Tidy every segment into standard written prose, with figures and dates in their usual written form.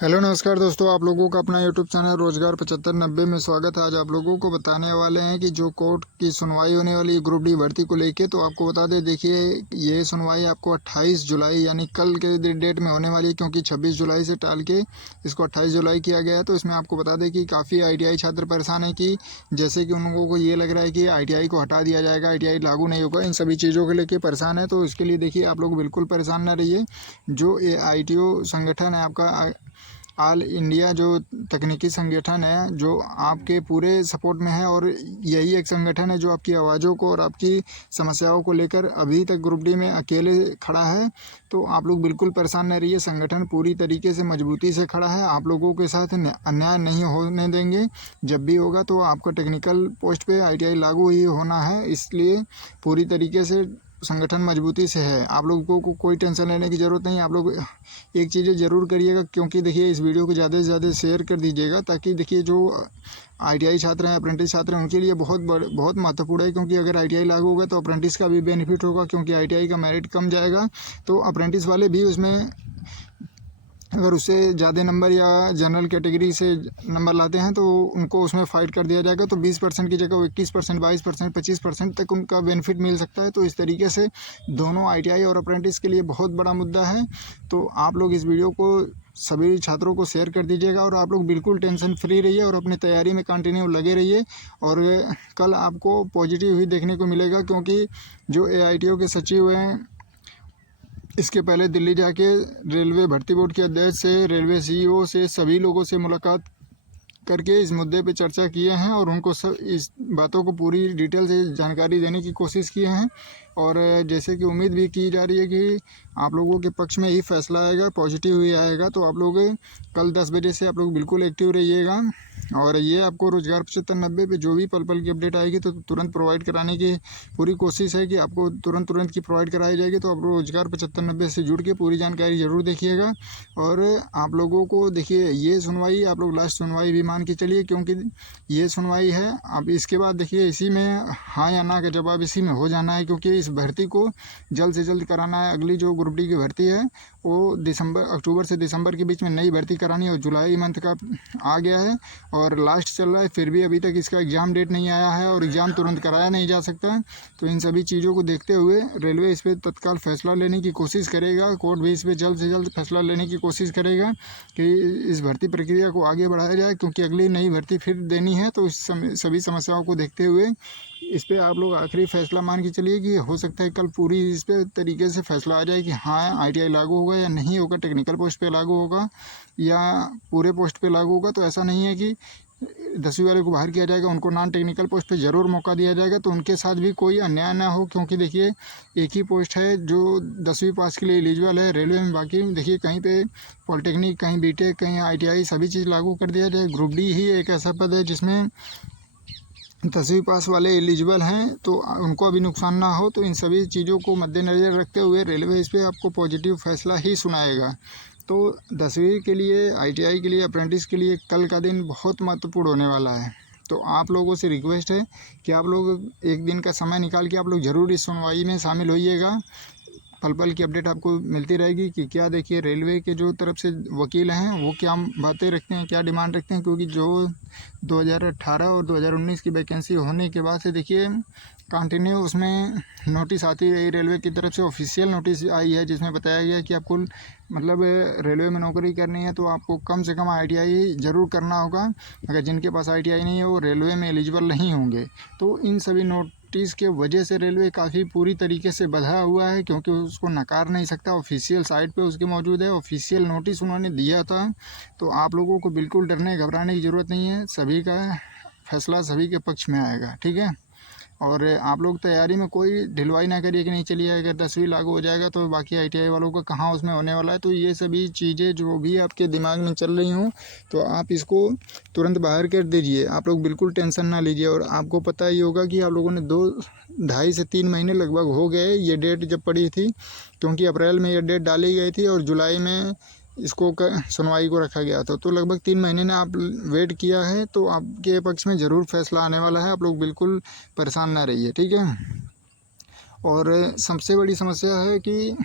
Hello नमस्कार दोस्तों, आप लोगों का अपना यूट्यूब चैनल रोजगार 7590 में स्वागत है। आज आप लोगों को बताने वाले हैं कि जो कोर्ट की सुनवाई होने वाली है ग्रुप डी भर्ती को लेके। तो आपको बता दें, देखिए ये सुनवाई आपको 28 जुलाई यानी कल के डेट में होने वाली है, क्योंकि 26 जुलाई से टाल के इसको 28 जुलाई किया गया है। तो इसमें आपको बता दें कि काफ़ी ITI छात्र परेशान है कि जैसे कि उन लोगों को ये लग रहा है कि ITI को हटा दिया जाएगा, ITI लागू नहीं होगा, इन सभी चीज़ों को लेकर परेशान है। तो इसके लिए देखिए आप लोग बिल्कुल परेशान ना रहिए। जो AITO संगठन है आपका, ऑल इंडिया जो तकनीकी संगठन है, जो आपके पूरे सपोर्ट में है, और यही एक संगठन है जो आपकी आवाज़ों को और आपकी समस्याओं को लेकर अभी तक ग्रुप डी में अकेले खड़ा है। तो आप लोग बिल्कुल परेशान न रहिए, संगठन पूरी तरीके से मजबूती से खड़ा है, आप लोगों के साथ अन्याय नहीं होने देंगे। जब भी होगा तो आपका टेक्निकल पोस्ट पे ITI लागू ही होना है, इसलिए पूरी तरीके से संगठन मजबूती से है। आप लोगों को कोई टेंशन लेने की ज़रूरत नहीं। आप लोग एक चीज़ें ज़रूर करिएगा, क्योंकि देखिए इस वीडियो को ज़्यादा से ज़्यादा शेयर कर दीजिएगा, ताकि देखिए जो ITI छात्र हैं, अप्रेंटिस छात्र हैं, उनके लिए बहुत महत्वपूर्ण है। क्योंकि अगर ITI लागू होगा तो अप्रेंटिस का भी बेनिफिट होगा, क्योंकि ITI का मेरिट कम जाएगा। तो अप्रेंटिस वाले भी उसमें अगर उससे ज़्यादा नंबर या जनरल कैटेगरी से नंबर लाते हैं तो उनको उसमें फ़ाइट कर दिया जाएगा। तो 20% की जगह 21%, 22%, 25% तक उनका बेनिफिट मिल सकता है। तो इस तरीके से दोनों ITI और अप्रेंटिस के लिए बहुत बड़ा मुद्दा है। तो आप लोग इस वीडियो को सभी छात्रों को शेयर कर दीजिएगा, और आप लोग बिल्कुल टेंशन फ्री रहिए और अपनी तैयारी में कंटिन्यू लगे रहिए। और कल आपको पॉजिटिव ही देखने को मिलेगा, क्योंकि जो AITO के सचिव हैं, इसके पहले दिल्ली जाके रेलवे भर्ती बोर्ड के अध्यक्ष से, रेलवे CEO से, सभी लोगों से मुलाकात करके इस मुद्दे पे चर्चा किए हैं, और उनको सब इस बातों को पूरी डिटेल से जानकारी देने की कोशिश किए हैं। और जैसे कि उम्मीद भी की जा रही है कि आप लोगों के पक्ष में ही फैसला आएगा, पॉजिटिव ही आएगा। तो आप लोग कल 10 बजे से आप लोग बिल्कुल एक्टिव रहिएगा। और ये आपको रोजगार 7590 पे जो भी पल पल की अपडेट आएगी तो तुरंत प्रोवाइड कराने की पूरी कोशिश है कि आपको तुरंत की प्रोवाइड कराई जाएगी। तो आप रोजगार 7590 से जुड़ के पूरी जानकारी ज़रूर देखिएगा। और आप लोगों को देखिए, ये सुनवाई आप लोग लास्ट सुनवाई भी मान के चलिए, क्योंकि ये सुनवाई है। अब इसके बाद देखिए इसी में हाँ या ना का जवाब इसी में हो जाना है, क्योंकि इस भर्ती को जल्द से जल्द कराना है। अगली जो ग्रुप डी की भर्ती है वो अक्टूबर से दिसंबर के बीच में नई भर्ती करानी है, और जुलाई मंथ का आ गया है और लास्ट चल रहा है, फिर भी अभी तक इसका एग्ज़ाम डेट नहीं आया है, और एग्ज़ाम तुरंत कराया नहीं जा सकता है। तो इन सभी चीज़ों को देखते हुए रेलवे इस पर तत्काल फैसला लेने की कोशिश करेगा, कोर्ट भी इस पर जल्द से जल्द फैसला लेने की कोशिश करेगा कि इस भर्ती प्रक्रिया को आगे बढ़ाया जाए, क्योंकि अगली नई भर्ती फिर देनी है। तो इस सभी समस्याओं को देखते हुए इस पर आप लोग आखिरी फैसला मान के चलिए कि हो सकता है कल पूरी इस पर तरीके से फैसला आ जाए कि हाँ ITI लागू होगा या नहीं होगा, टेक्निकल पोस्ट पे लागू होगा या पूरे पोस्ट पे लागू होगा। तो ऐसा नहीं है कि 10वीं वाले को बाहर किया जाएगा, उनको नॉन टेक्निकल पोस्ट पे ज़रूर मौका दिया जाएगा, तो उनके साथ भी कोई अन्याय ना हो। क्योंकि देखिए एक ही पोस्ट है जो 10वीं पास के लिए एलिजिबल है रेलवे में। बाकी देखिए कहीं पे पॉलिटेक्निक, कहीं BTech, कहीं ITI सभी चीज़ लागू कर दिया जाए। ग्रुप डी ही एक ऐसा पद है जिसमें 10वीं पास वाले एलिजिबल हैं, तो उनको अभी नुकसान ना हो। तो इन सभी चीज़ों को मद्देनज़र रखते हुए रेलवे इस पर आपको पॉजिटिव फैसला ही सुनाएगा। तो 10वीं के लिए, ITI के लिए, अप्रेंटिस के लिए कल का दिन बहुत महत्वपूर्ण होने वाला है। तो आप लोगों से रिक्वेस्ट है कि आप लोग एक दिन का समय निकाल के आप लोग ज़रूर इस सुनवाई में शामिल होइएगा। पल पल की अपडेट आपको मिलती रहेगी कि क्या देखिए रेलवे के जो तरफ से वकील हैं वो क्या बातें रखते हैं, क्या डिमांड रखते हैं। क्योंकि जो 2018 और 2019 की वैकेंसी होने के बाद से देखिए कंटिन्यू उसमें नोटिस आती रही, रेलवे की तरफ से ऑफिशियल नोटिस आई है, जिसमें बताया गया कि आपको मतलब रेलवे में नौकरी करनी है तो आपको कम से कम ITI ज़रूर करना होगा। अगर जिनके पास ITI नहीं है वो रेलवे में एलिजिबल नहीं होंगे। तो इन सभी नोटिस के वजह से रेलवे काफ़ी पूरी तरीके से बंधा हुआ है, क्योंकि उसको नकार नहीं सकता। ऑफिशियल साइट पे उसके मौजूद है, ऑफिशियल नोटिस उन्होंने दिया था। तो आप लोगों को बिल्कुल डरने घबराने की ज़रूरत नहीं है, सभी का फैसला सभी के पक्ष में आएगा, ठीक है। और आप लोग तैयारी में कोई ढिलवाई ना करिए कि नहीं चलिए अगर 10वीं लागू हो जाएगा तो बाकी ITI वालों का कहाँ उसमें होने वाला है। तो ये सभी चीज़ें जो भी आपके दिमाग में चल रही हों तो आप इसको तुरंत बाहर कर दीजिए। आप लोग बिल्कुल टेंशन ना लीजिए। और आपको पता ही होगा कि आप लोगों ने 2 ढाई से 3 महीने लगभग हो गए ये डेट जब पड़ी थी, क्योंकि अप्रैल में ये डेट डाली गई थी और जुलाई में इसको सुनवाई को रखा गया था। तो लगभग 3 महीने ने आप वेट किया है, तो आपके पक्ष में ज़रूर फैसला आने वाला है। आप लोग बिल्कुल परेशान ना रहिए, ठीक है। और सबसे बड़ी समस्या है कि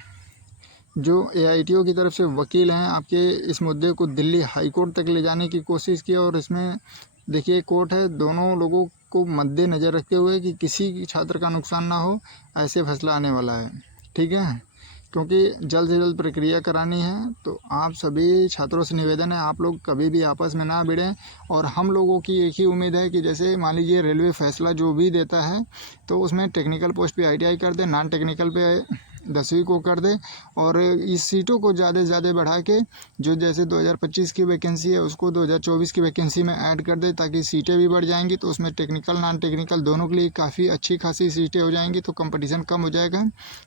जो AITO की तरफ से वकील हैं आपके इस मुद्दे को दिल्ली हाई कोर्ट तक ले जाने की कोशिश की और इसमें देखिए कोर्ट है, दोनों लोगों को मद्देनज़र रखते हुए कि किसी छात्र का नुकसान ना हो, ऐसे फैसला आने वाला है। ठीक है, क्योंकि जल्द से जल्द प्रक्रिया करानी है। तो आप सभी छात्रों से निवेदन है, आप लोग कभी भी आपस में ना भिड़ें। और हम लोगों की एक ही उम्मीद है कि जैसे मान लीजिए रेलवे फैसला जो भी देता है तो उसमें टेक्निकल पोस्ट पे ITI कर दे, नॉन टेक्निकल पे 10वीं को कर दे और इस सीटों को ज़्यादा से ज़्यादा बढ़ा के जो जैसे 2025 की वैकेंसी है उसको 2024 की वैकेंसी में ऐड कर दे, ताकि सीटें भी बढ़ जाएंगी। तो उसमें टेक्निकल नॉन टेक्निकल दोनों के लिए काफ़ी अच्छी खासी सीटें हो जाएंगी, तो कंपटीशन कम हो जाएगा,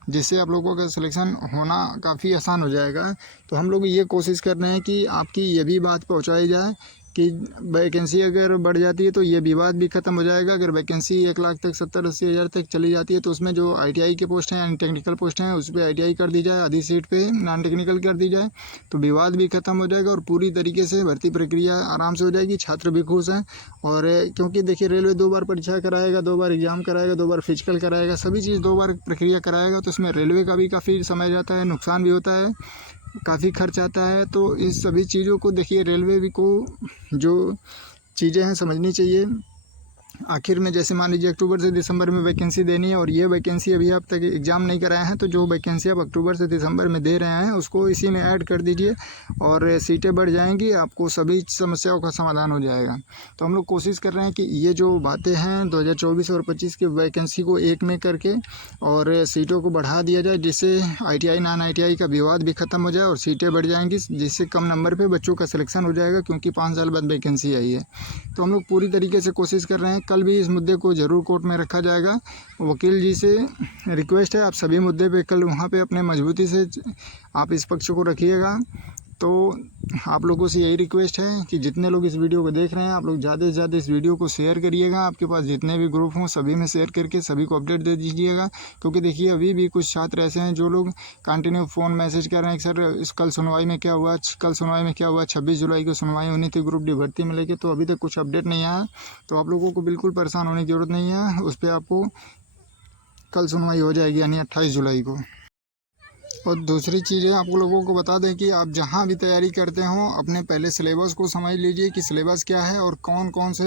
जिससे आप लोगों का सिलेक्शन होना काफ़ी आसान हो जाएगा। तो हम लोग ये कोशिश कर रहे हैं कि आपकी ये भी बात पहुँचाई जाए कि वैकेंसी अगर बढ़ जाती है तो ये विवाद भी ख़त्म हो जाएगा। अगर वैकेंसी 1 लाख तक 70-80 हज़ार तक चली जाती है तो उसमें जो ITI के पोस्ट हैं यानी टेक्निकल पोस्ट हैं उस पर ITI कर दी जाए, आधी सीट पे नॉन टेक्निकल कर दी जाए, तो विवाद भी ख़त्म हो जाएगा और पूरी तरीके से भर्ती प्रक्रिया आराम से हो जाएगी। छात्र भी खुश हैं। और क्योंकि देखिए रेलवे 2 बार परीक्षा कराएगा, 2 बार एग्ज़ाम कराएगा, 2 बार फिजिकल कराएगा, सभी चीज़ 2 बार प्रक्रिया कराएगा, तो इसमें रेलवे का भी काफ़ी समय जाता है, नुकसान भी होता है, काफ़ी खर्च आता है। तो इस सभी चीज़ों को देखिए रेलवे भी को जो चीज़ें हैं समझनी चाहिए। आखिर में जैसे मान लीजिए अक्टूबर से दिसंबर में वैकेंसी देनी है और ये वैकेंसी अभी आप तक एग्ज़ाम नहीं कराए हैं, तो जो वैकेंसी आप अक्टूबर से दिसंबर में दे रहे हैं उसको इसी में ऐड कर दीजिए और सीटें बढ़ जाएंगी, आपको सभी समस्याओं का समाधान हो जाएगा। तो हम लोग कोशिश कर रहे हैं कि ये जो बातें हैं 2024 और 25 की वैकेंसी को एक में करके और सीटों को बढ़ा दिया जाए, जिससे ITI नॉन ITI का विवाद भी ख़त्म हो जाए और सीटें बढ़ जाएंगी, जिससे कम नंबर पर बच्चों का सिलेक्शन हो जाएगा, क्योंकि 5 साल बाद वैकेंसी आई है। तो हम लोग पूरी तरीके से कोशिश कर रहे हैं, कल भी इस मुद्दे को ज़रूर कोर्ट में रखा जाएगा। वकील जी से रिक्वेस्ट है आप सभी मुद्दे पे कल वहाँ पे अपने मजबूती से आप इस पक्ष को रखिएगा। तो आप लोगों से यही रिक्वेस्ट है कि जितने लोग इस वीडियो को देख रहे हैं आप लोग ज़्यादा से ज़्यादा इस वीडियो को शेयर करिएगा, आपके पास जितने भी ग्रुप हों सभी में शेयर करके सभी को अपडेट दे दीजिएगा। क्योंकि देखिए अभी भी कुछ छात्र ऐसे हैं जो लोग कंटिन्यू फ़ोन मैसेज कर रहे हैं कि सर इस कल सुनवाई में क्या हुआ, कल सुनवाई में क्या हुआ। 26 जुलाई को सुनवाई होनी थी ग्रुप डी भर्ती में लेके, तो अभी तक कुछ अपडेट नहीं आया। तो आप लोगों को बिल्कुल परेशान होने की ज़रूरत नहीं है, उस पर आपको कल सुनवाई हो जाएगी यानी 28 जुलाई को। और दूसरी चीज़ें आप लोगों को बता दें कि आप जहाँ भी तैयारी करते हो अपने पहले सिलेबस को समझ लीजिए कि सिलेबस क्या है और कौन कौन से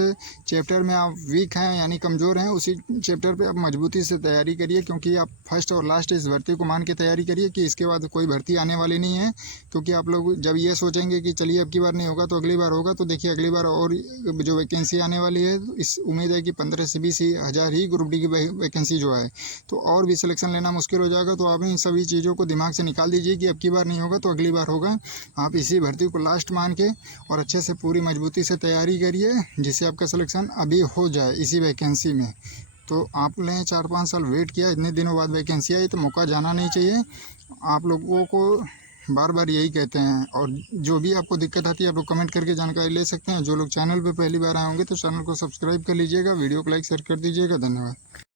चैप्टर में आप वीक हैं यानी कमज़ोर हैं, उसी चैप्टर पे आप मजबूती से तैयारी करिए। क्योंकि आप फर्स्ट और लास्ट इस भर्ती को मान के तैयारी करिए कि इसके बाद कोई भर्ती आने वाली नहीं है। क्योंकि आप लोग जब ये सोचेंगे कि चलिए अब की बार नहीं होगा तो अगली बार होगा, तो देखिए अगली बार और जो वैकेंसी आने वाली है इस उम्मीद है कि 15 से 20 हज़ार ही ग्रुप डी की वैकेंसी जो है, तो और भी सिलेक्शन लेना मुश्किल हो जाएगा। तो आप इन सभी चीज़ों को दिमाग से निकाल दीजिए कि अब की बार नहीं होगा तो अगली बार होगा। आप इसी भर्ती को लास्ट मान के और अच्छे से पूरी मजबूती से तैयारी करिए, जिससे आपका सिलेक्शन अभी हो जाए इसी वैकेंसी में। तो आपने 4-5 साल वेट किया, इतने दिनों बाद वैकेंसी आई, तो मौका जाना नहीं चाहिए। आप लोगों को बार बार यही कहते हैं। और जो भी आपको दिक्कत आती है आप लोग कमेंट करके जानकारी ले सकते हैं। जो लोग चैनल पर पहली बार आए होंगे तो चैनल को सब्सक्राइब कर लीजिएगा, वीडियो को लाइक शेयर कर दीजिएगा। धन्यवाद।